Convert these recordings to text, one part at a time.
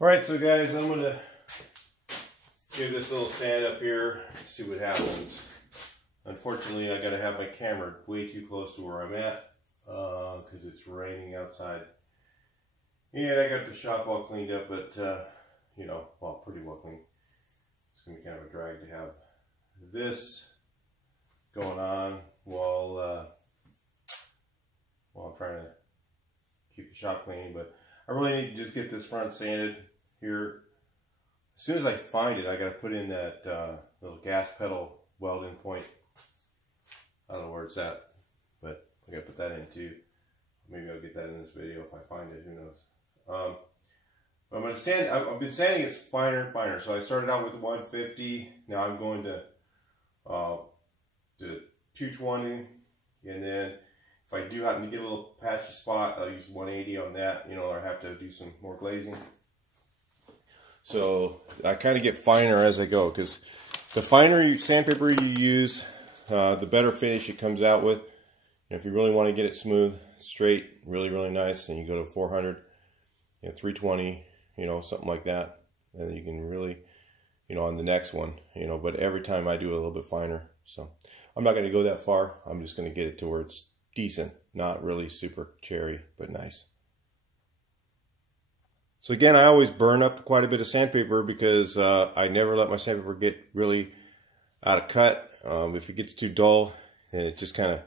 Alright, so guys, I'm going to give this little sand up here, see what happens. Unfortunately, I got to have my camera way too close to where I'm at because it's raining outside. And I got the shop all cleaned up, but you know, well, pretty well clean. It's going to be kind of a drag to have this going on while I'm trying to keep the shop clean. But I really need to just get this front sanded here. As soon as I find it, I got to put in that little gas pedal welding point. I don't know where it's at, but I got to put that in too. Maybe I'll get that in this video if I find it. Who knows? But I'm going to sand. I've been sanding it finer and finer. So I started out with 150. Now I'm going to 220, and then if I do happen to get a little patchy spot, I'll use 180 on that. You know, or I have to do some more glazing. So I kind of get finer as I go, because the finer sandpaper you use, the better finish it comes out with. And if you really want to get it smooth, straight, really, really nice, then you go to 400, 320, you know, something like that. And you can really, you know, on the next one, you know, but every time I do it a little bit finer. So I'm not going to go that far. I'm just going to get it to where it's decent, not really super cherry, but nice. So again, I always burn up quite a bit of sandpaper because I never let my sandpaper get really out of cut. If it gets too dull, and it just kind of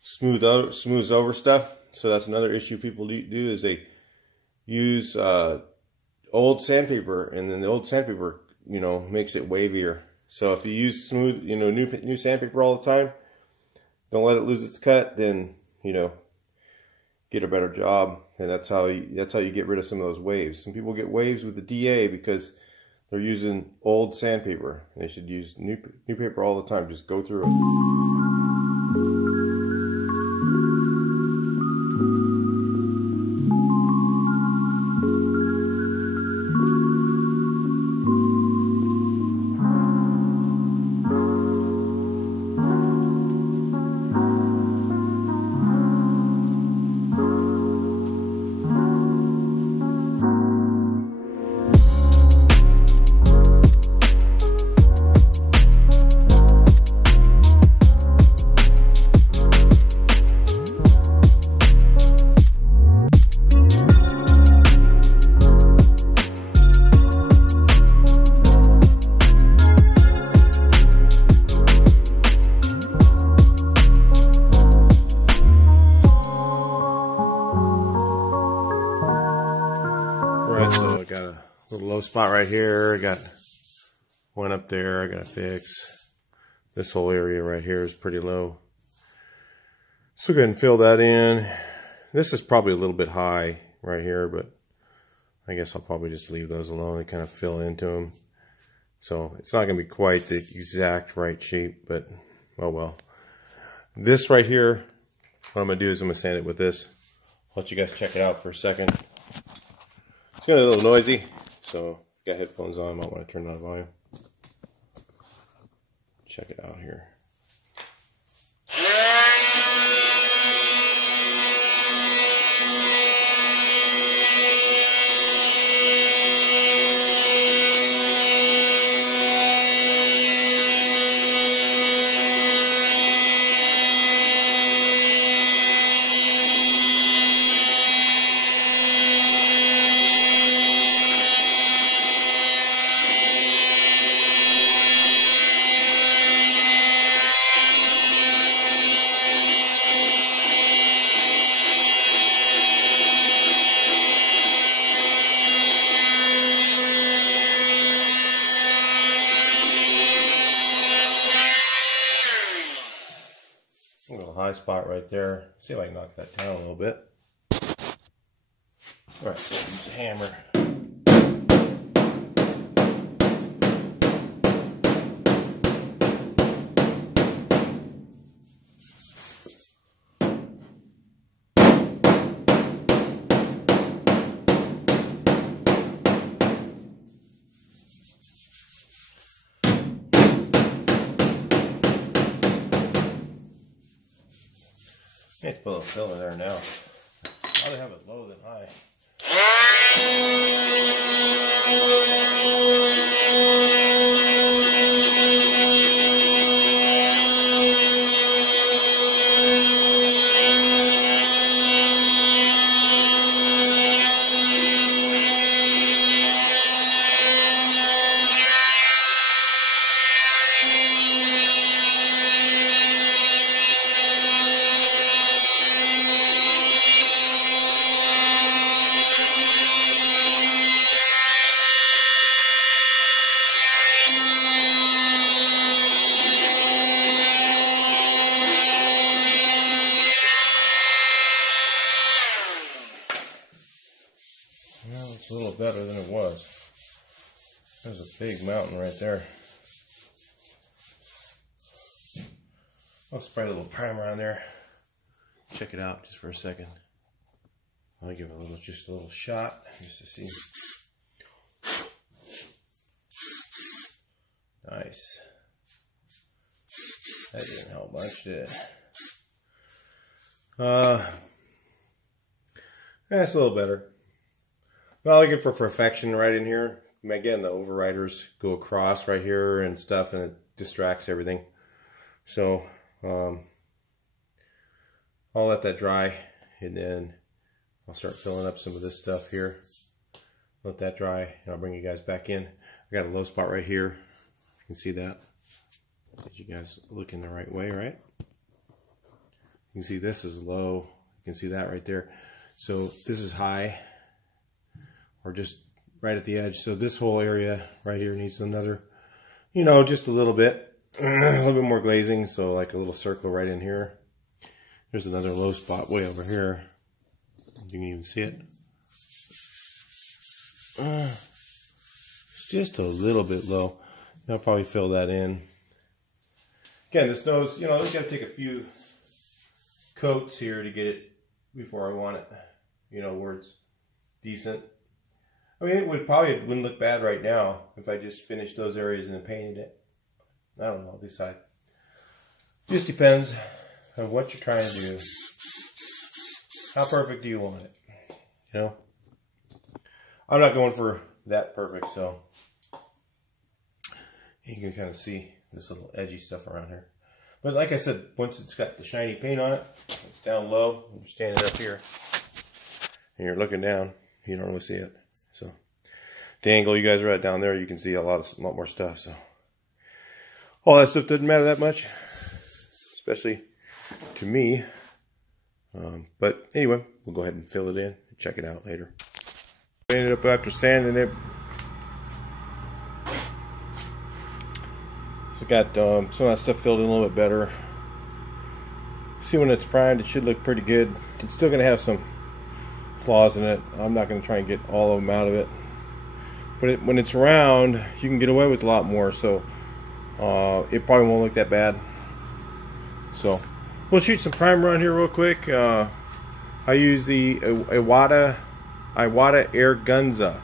smooths over stuff. So that's another issue people do is they use old sandpaper, and then the old sandpaper, you know, makes it wavier. So if you use smooth, you know, new sandpaper all the time, don't let it lose its cut. Then, you know, get a better job, and that's how you get rid of some of those waves. Some people get waves with the DA because they're using old sandpaper. They should use new paper all the time. Just go through it. So I got a little low spot right here. I got one up there I gotta fix. This whole area right here is pretty low. So go ahead and fill that in. This is probably a little bit high right here, but I guess I'll probably just leave those alone and kind of fill into them. So it's not gonna be quite the exact right shape, but oh well. This right here, what I'm gonna do is I'm gonna sand it with this. I'll let you guys check it out for a second. It's getting a little noisy, so if you got headphones on, I might want to turn down the volume. Check it out here. A little high spot right there. See if I can knock that down a little bit. All right, so use a hammer. Let's put a filler there now. I'd rather have it low than high. better than it was. There's a big mountain right there. I'll spray a little primer on there. Check it out just for a second. I'll give it just a little shot just to see. Nice. That didn't help much, did it? That's a little better. Well, looking for perfection right in here. Again, the overriders go across right here and stuff, and it distracts everything. So I'll let that dry, and then I'll start filling up some of this stuff here. Let that dry, and I'll bring you guys back in. I got a low spot right here. You can see that. Did you guys looking the right way, right? You can see this is low. You can see that right there. So this is high, or just right at the edge. So this whole area right here needs another, you know, just a little bit more glazing. So like a little circle right in here. There's another low spot way over here. You can even see it. It's just a little bit low. I'll probably fill that in. Again, this nose, you know, it's got to take a few coats here to get it before I want it, you know, where it's decent. I mean, it wouldn't look bad right now if I just finished those areas and then painted it. I don't know, I'll decide. Just depends on what you're trying to do. How perfect do you want it? You know? I'm not going for that perfect, so you can kind of see this little edgy stuff around here. But like I said, once it's got the shiny paint on it, it's down low, and you're standing up here, and you're looking down, you don't really see it. So the angle you guys are at down there, you can see a lot more stuff. So all that stuff doesn't matter that much, especially to me. But anyway, we'll go ahead and fill it in and check it out later. I ended up after sanding it. So got some of that stuff filled in a little bit better. See, when it's primed, it should look pretty good. It's still going to have some flaws in it. I'm not going to try and get all of them out of it. But when it's round, you can get away with a lot more. So it probably won't look that bad. So we'll shoot some primer on here real quick. I use the Iwata Air Gunza.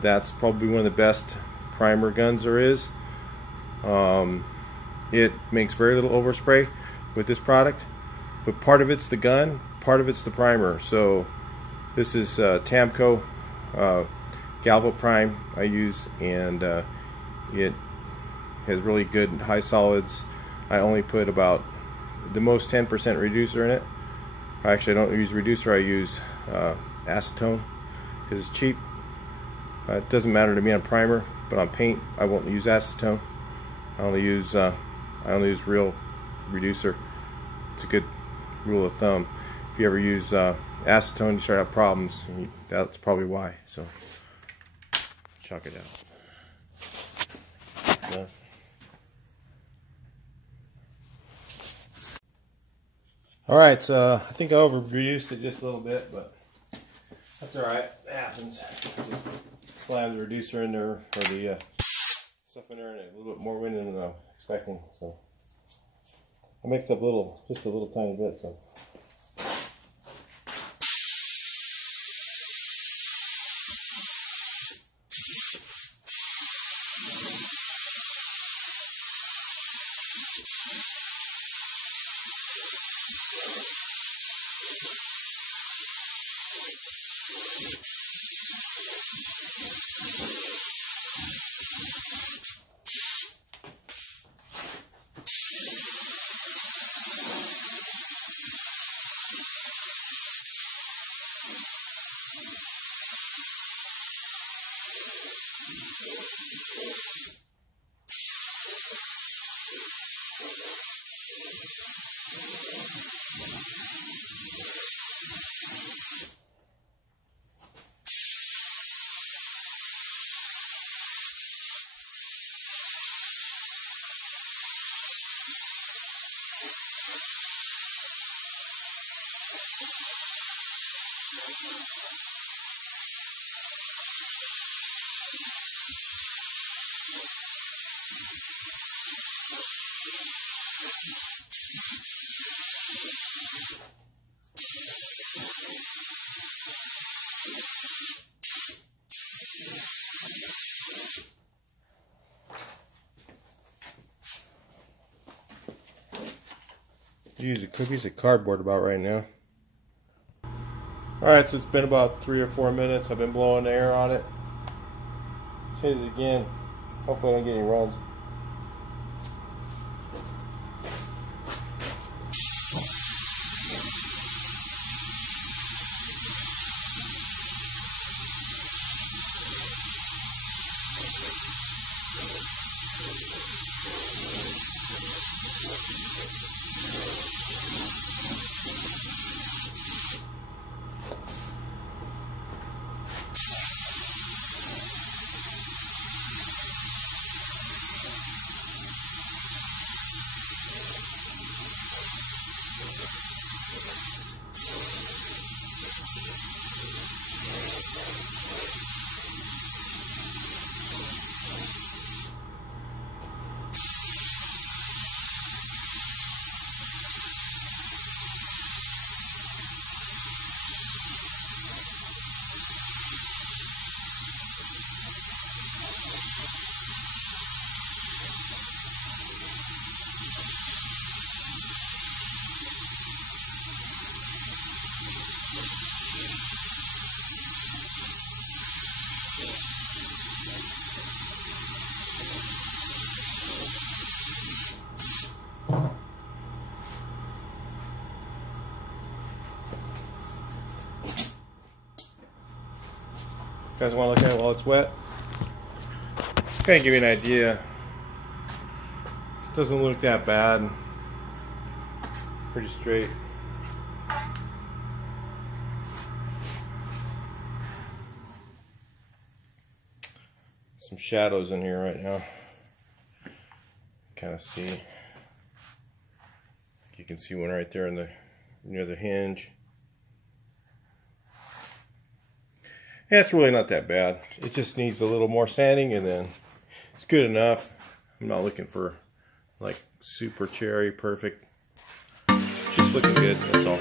That's probably one of the best primer guns there is. It makes very little overspray with this product, but part of it's the gun, part of it's the primer. So this is Tamco Galvo Prime I use, and it has really good high solids. I only put about the most 10% reducer in it. Actually, I don't use reducer, I use acetone because it's cheap. It doesn't matter to me on primer, but on paint I won't use acetone. I only use real reducer. It's a good rule of thumb. If you ever use acetone, you start to have problems. That's probably why. So chuck it out. Yeah. All right, so I think I over-reduced it just a little bit, but that's all right. It happens. Just slab the reducer in there, or the stuff in there, and a little bit more wind than I was expecting. So I mixed up just a little tiny bit. So Use a piece of cardboard about right now. Alright, so it's been about 3 or 4 minutes. I've been blowing air on it. Let's hit it again. Hopefully I don't get any runs. You guys want to look at it while it's wet? Kind of give you an idea. It doesn't look that bad. Pretty straight. Some shadows in here right now. Kind of see. You can see one right there in the near the hinge. Yeah, it's really not that bad. It just needs a little more sanding and then it's good enough. I'm not looking for like super cherry perfect. Just looking good, that's all.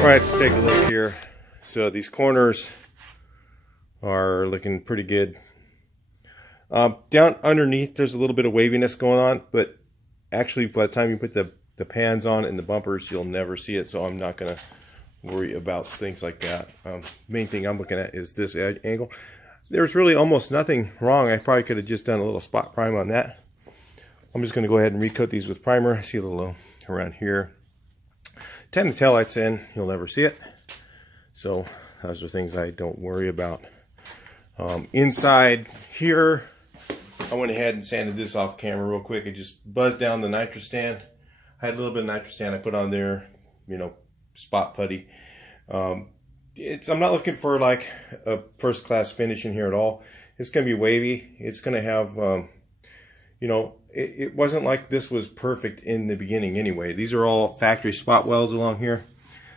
Alright, let's take a look here. So these corners are looking pretty good. Down underneath there's a little bit of waviness going on, but actually by the time you put the pans on and the bumpers, you'll never see it, so I'm not going to worry about things like that. Main thing I'm looking at is this angle. There's really almost nothing wrong. I probably could have just done a little spot prime on that. I'm just going to go ahead and recoat these with primer. I see a little around here. 10 the taillights in, you'll never see it. So those are things I don't worry about. Inside here, I went ahead and sanded this off camera real quick. I just buzzed down the Nitrostan. I had a little bit of Nitrostan I put on there, you know, spot putty. I'm not looking for like a first class finish in here at all. It's going to be wavy. It's going to have, you know, it wasn't like this was perfect in the beginning anyway. These are all factory spot welds along here.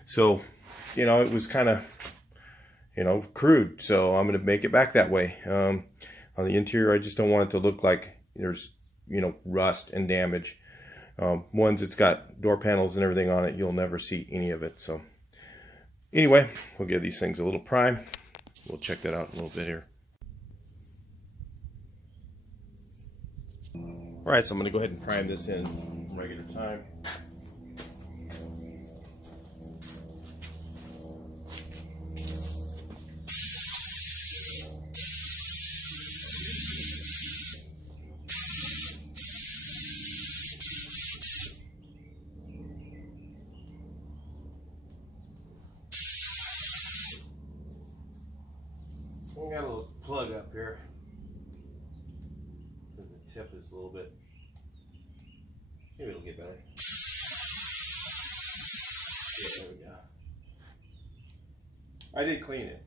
So, you know, it was kind of, you know, crude. So I'm going to make it back that way. On the interior, I just don't want it to look like there's, you know, rust and damage. Once it's got door panels and everything on it, you'll never see any of it. So anyway, we'll give these things a little prime. We'll check that out in a little bit here. Alright, so I'm going to go ahead and prime this in regular time. up just a little bit. Maybe it'll get better. Yeah, there we go. I did clean it.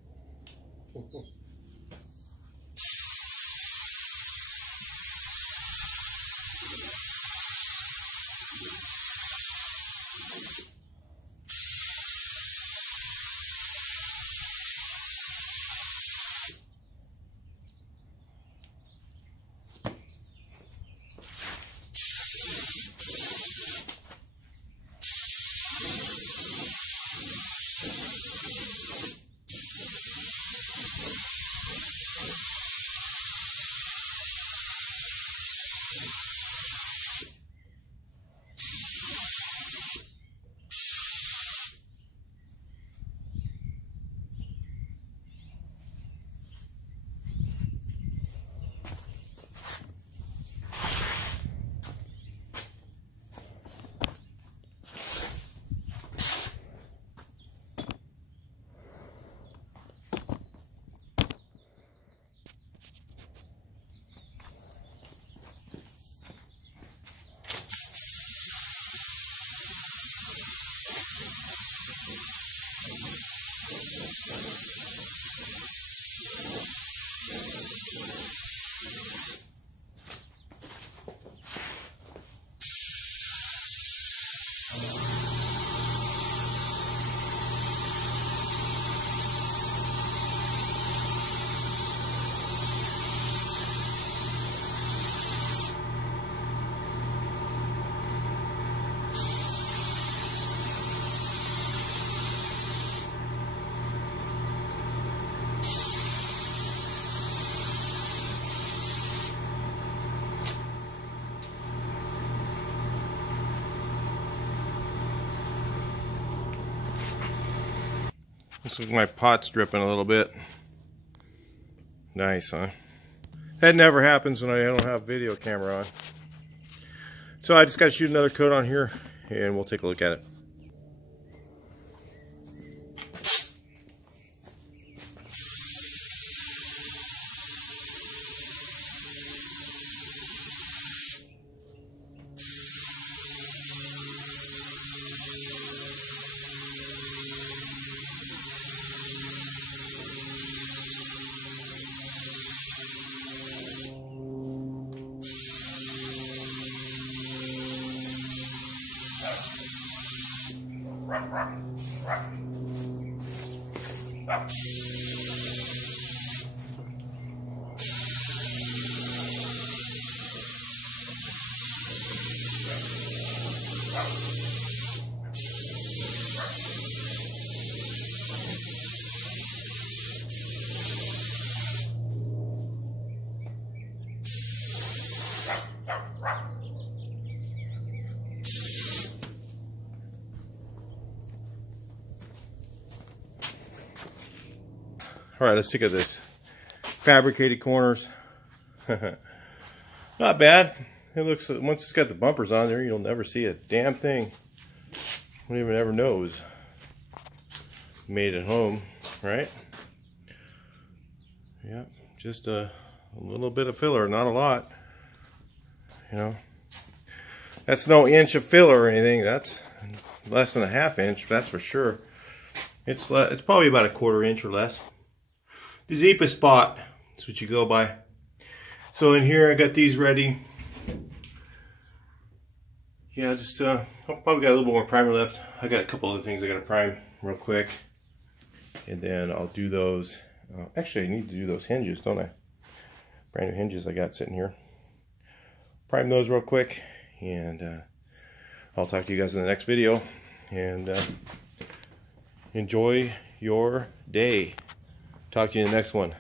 Looks like my pot's dripping a little bit. Nice, huh? That never happens when I don't have video camera on. So I just got to shoot another coat on here and we'll take a look at it. All right, let's take a look at this. Fabricated corners. Not bad. It looks, once it's got the bumpers on there, you'll never see a damn thing. Won't even ever know it was made at home, right? Yep, just a little bit of filler, not a lot. You know, that's no inch of filler or anything. That's less than a ½ inch, that's for sure. It's probably about a ¼ inch or less. The deepest spot is what you go by. So in here I got these ready. Yeah, just I'll probably got a little bit more primer left. I got a couple other things I got to prime real quick, and then I'll do those. Actually, I need to do those hinges, don't I? Brand new hinges I got sitting here. Prime those real quick, and I'll talk to you guys in the next video. And enjoy your day. Talk to you in the next one.